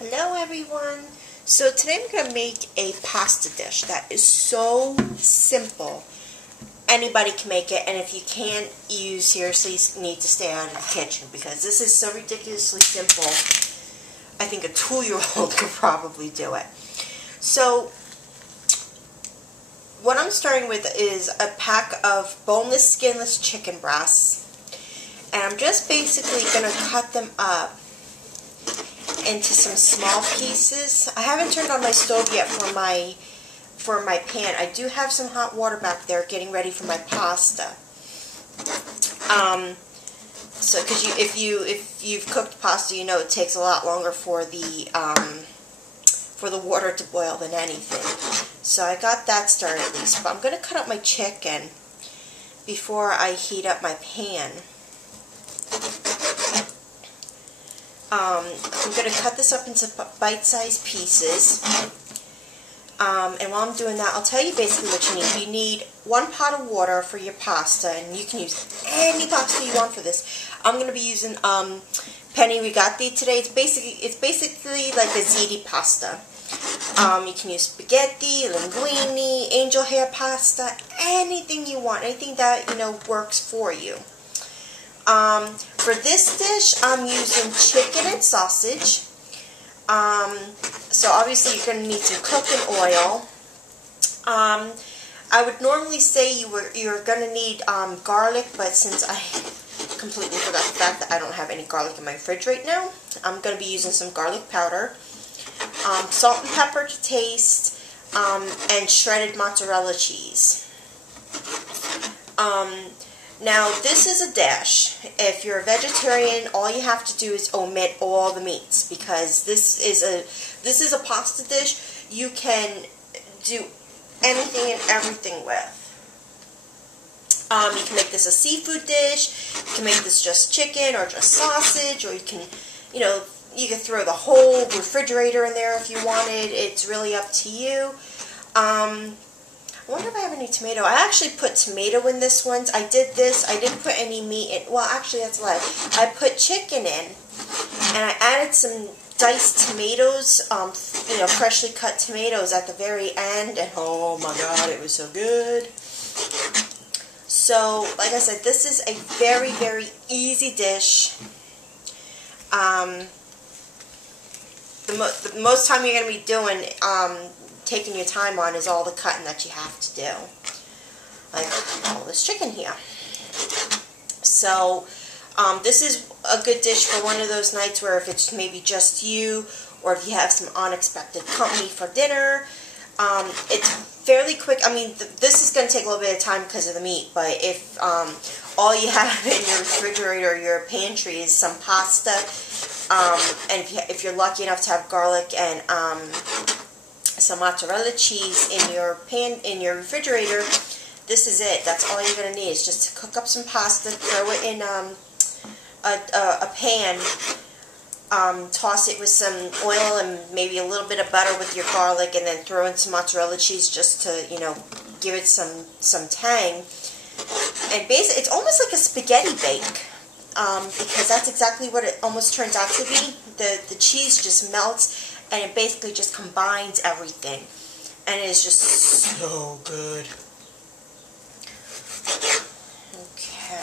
Hello everyone. So today I'm going to make a pasta dish that is so simple. Anybody can make it, and if you can't, you seriously need to stay out of the kitchen because this is so ridiculously simple. I think a 2-year-old could probably do it. So what I'm starting with is a pack of boneless, skinless chicken breasts, and I'm just basically going to cut them up into some small pieces. I haven't turned on my stove yet for my pan. I do have some hot water back there getting ready for my pasta. So because if you've cooked pasta, you know it takes a lot longer for the water to boil than anything. So I got that started at least. But I'm going to cut up my chicken before I heat up my pan. I'm going to cut this up into bite-sized pieces, and while I'm doing that, I'll tell you basically what you need. You need 1 pot of water for your pasta, and you can use any pasta you want for this. I'm going to be using Penny Rigatti today. It's basically like a ziti pasta. You can use spaghetti, linguine, angel hair pasta, anything you want, anything that works for you. For this dish, I'm using chicken and sausage. So obviously you're going to need some cooking oil. I would normally say you're going to need garlic, but since I completely forgot the fact that I don't have any garlic in my fridge right now, I'm going to be using some garlic powder, salt and pepper to taste, and shredded mozzarella cheese. Now, this is a dish. If you're a vegetarian, all you have to do is omit all the meats, because this is a pasta dish you can do anything and everything with. You can make this a seafood dish. You can make this just chicken or just sausage, or you can, you can throw the whole refrigerator in there if you wanted. It's really up to you. I wonder if I have any tomato. I actually put tomato in this one. I did this. I didn't put any meat in. Well, actually, that's a lie. I put chicken in, and I added some diced tomatoes, freshly cut tomatoes at the very end, and oh my god, it was so good. So, like I said, this is a very, very easy dish. The most time you're going to be doing taking your time on is all the cutting that you have to do, like all this chicken here. So this is a good dish for one of those nights where if it's maybe just you, or if you have some unexpected company for dinner. It's fairly quick. I mean, this is going to take a little bit of time because of the meat, but if all you have in your refrigerator or your pantry is some pasta, and if you're lucky enough to have garlic and some mozzarella cheese in your refrigerator, this is it. That's all you're going to need, is just to cook up some pasta, throw it in a pan, toss it with some oil and maybe a little bit of butter with your garlic, and then throw in some mozzarella cheese just to, give it some tang. And basically, it's almost like a spaghetti bake, because that's exactly what it almost turns out to be. The cheese just melts, and it basically just combines everything. And it is just so good. Okay.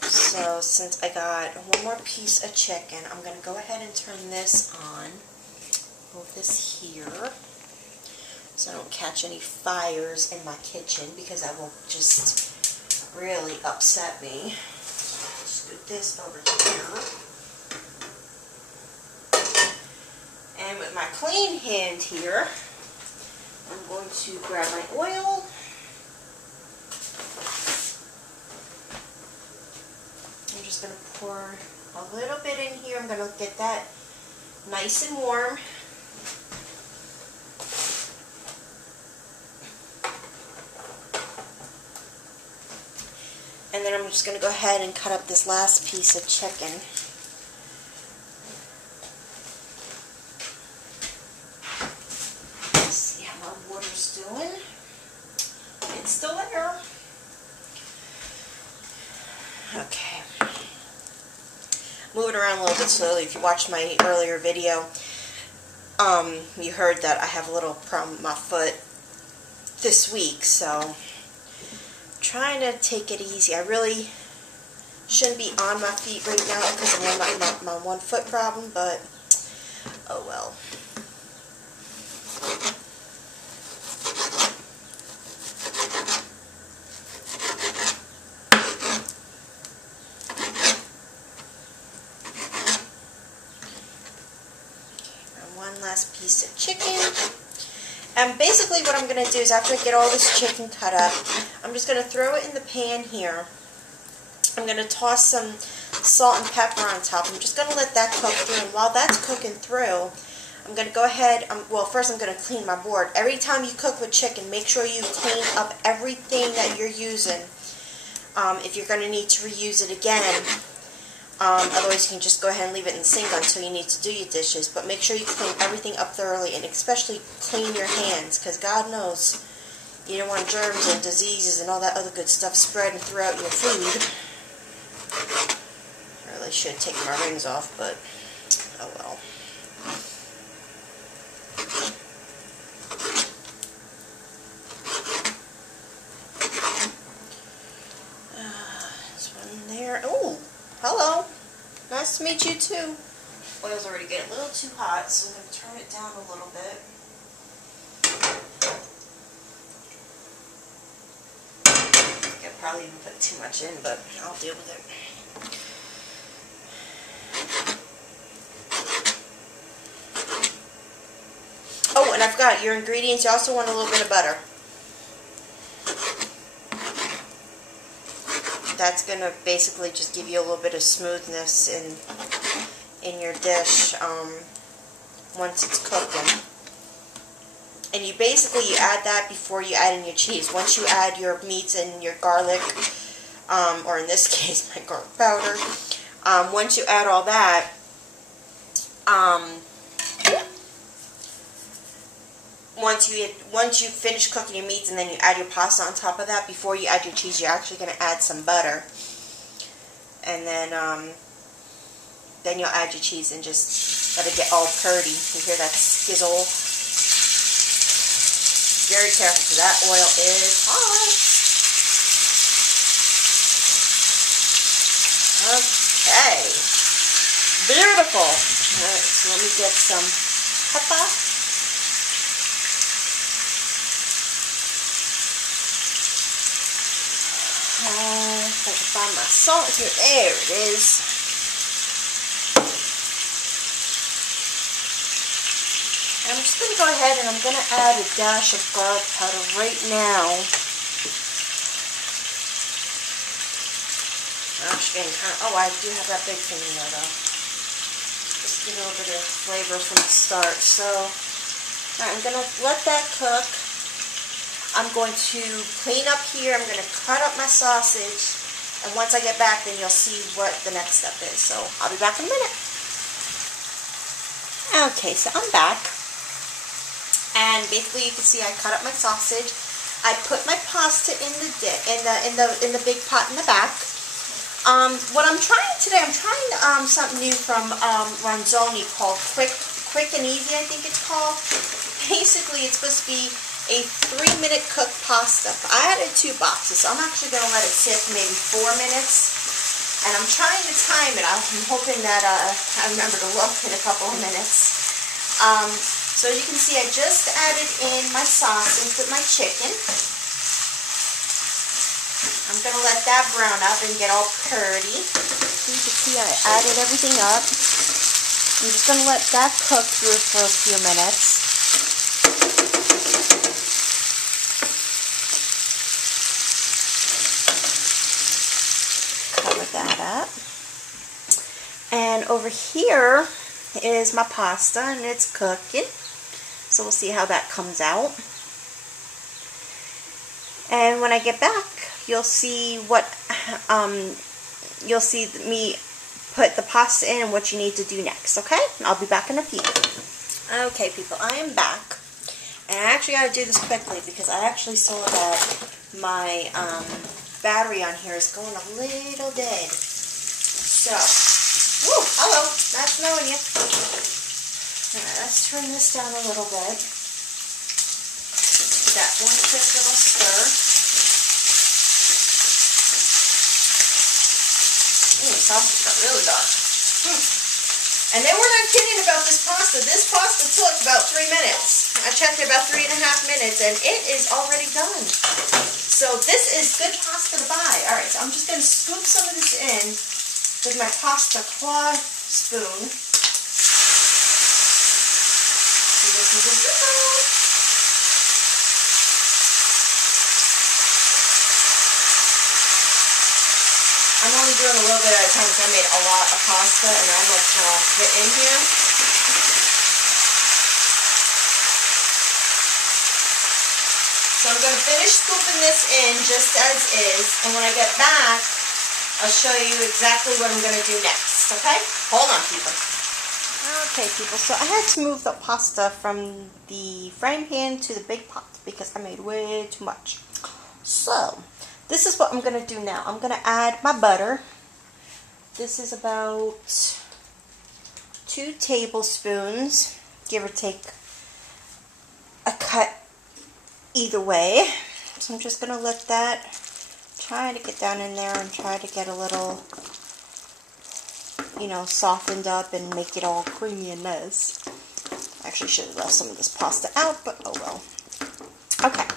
So, since I got one more piece of chicken, I'm going to go ahead and turn this on. Move this here, so I don't catch any fires in my kitchen, because that will just really upset me. Scoot this over here. And with my clean hand here, I'm going to grab my oil. I'm just going to pour a little bit in here. I'm going to get that nice and warm. And then I'm just going to go ahead and cut up this last piece of chicken. See how my water's doing. It's still there. Okay. Moving moving around a little bit slowly. If you watched my earlier video, you heard that I have a little problem with my foot this week, so I'm trying to take it easy. I really shouldn't be on my feet right now because of my 1 foot problem, but oh well. One last piece of chicken. And basically what I'm going to do is after I get all this chicken cut up, I'm just going to throw it in the pan here. I'm going to toss some salt and pepper on top. I'm just going to let that cook through. And while that's cooking through, I'm going to go ahead, well, first I'm going to clean my board. Every time you cook with chicken, make sure you clean up everything that you're using. If you're going to need to reuse it again, otherwise you can just go ahead and leave it in the sink until you need to do your dishes. But make sure you clean everything up thoroughly, and especially clean your hands, because God knows you don't want germs and diseases and all that other good stuff spreading throughout your food. I really should take my rings off, but oh well. This one there. Oh, hello. Nice to meet you too. Oil's already getting a little too hot, so I'm going to turn it down a little bit. I probably even put too much in, but I'll deal with it. Oh, and I forgot, your ingredients, you also want a little bit of butter. That's going to basically just give you a little bit of smoothness in your dish once it's cooking. And you add that before you add in your cheese. Once you add your meats and your garlic, or in this case my garlic powder, once you add all that, once you finish cooking your meats and then you add your pasta on top of that, before you add your cheese, you're actually going to add some butter. And then you'll add your cheese and just let it get all curdy. You hear that sizzle? Very careful because that oil is hot. Okay. Beautiful. Alright, so let me get some pepper. If I can find my salt here. There it is. I'm just going to go ahead and I'm going to add a dash of garlic powder right now. Oh, I do have that big thing in there though. Just give it a little bit of flavor from the start. So, alright, I'm going to let that cook. I'm going to clean up here. I'm going to cut up my sausage. And once I get back, then you'll see what the next step is. So, I'll be back in a minute. Okay, so I'm back. And basically, you can see I cut up my sausage. I put my pasta in the big pot in the back. What I'm trying today, I'm trying something new from Ronzoni called Quick and Easy, I think it's called. Basically, it's supposed to be a 3-minute cooked pasta. I added 2 boxes, so I'm actually going to let it sit for maybe 4 minutes. And I'm trying to time it. I'm hoping that I remember to look in a couple of minutes. So as you can see, I just added in my sausage with my chicken. I'm going to let that brown up and get all curdy. So you can see I added everything up. I'm just going to let that cook through for a few minutes. Cover that up. And over here is my pasta, and it's cooking. So we'll see how that comes out. And when I get back, you'll see me put the pasta in and what you need to do next, okay? I'll be back in a few. Okay, people, I am back. And I actually got to do this quickly because I actually saw that my battery on here is going a little dead. So, Woo, hello, that's knowing you. Alright, let's turn this down a little bit. Give that one quick little stir. Sausage got really dark. And they were not kidding about this pasta. This pasta took about 3 minutes. I checked it about 3.5 minutes, and it is already done. So this is good pasta to buy. All right, so I'm just going to scoop some of this in with my pasta claw spoon. So this is a zipper. I'm only doing a little bit at a time because I made a lot of pasta and I'm like trying to fit in here. So I'm going to finish scooping this in just as is, and when I get back, I'll show you exactly what I'm going to do next, okay? Hold on, people. Okay, people, so I had to move the pasta from the frying pan to the big pot because I made way too much. So this is what I'm going to do now. I'm going to add my butter. This is about 2 tablespoons, give or take a cut either way. So I'm just going to let that try to get down in there and try to get a little, you know, softened up and make it all creamy and nice. Actually should have left some of this pasta out, but oh well. Okay,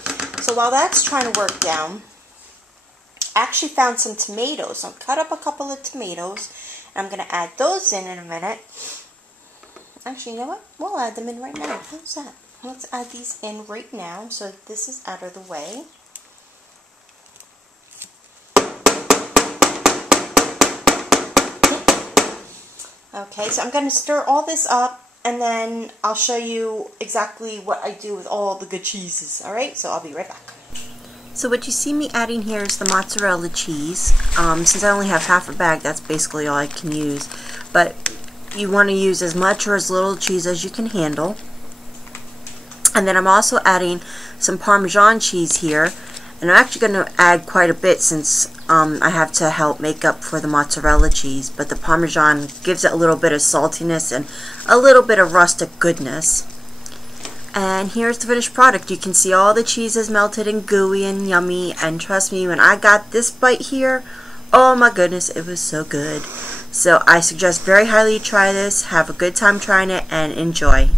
so while that's trying to work down, I actually found some tomatoes. So I'll cut up a couple of tomatoes, and I'm going to add those in a minute. Actually, you know what? We'll add them in right now. How's that? Let's add these in right now so this is out of the way. Okay, so I'm going to stir all this up, and then I'll show you exactly what I do with all the good cheeses. Alright, so I'll be right back. So what you see me adding here is the mozzarella cheese. Since I only have half a bag, that's basically all I can use. But you want to use as much or as little cheese as you can handle. And then I'm also adding some Parmesan cheese here. And I'm actually going to add quite a bit since I have to help make up for the mozzarella cheese. But the Parmesan gives it a little bit of saltiness and a little bit of rustic goodness. And here's the finished product. You can see all the cheese is melted and gooey and yummy. And trust me, when I got this bite here, oh my goodness, it was so good. So I suggest very highly try this. Have a good time trying it and enjoy.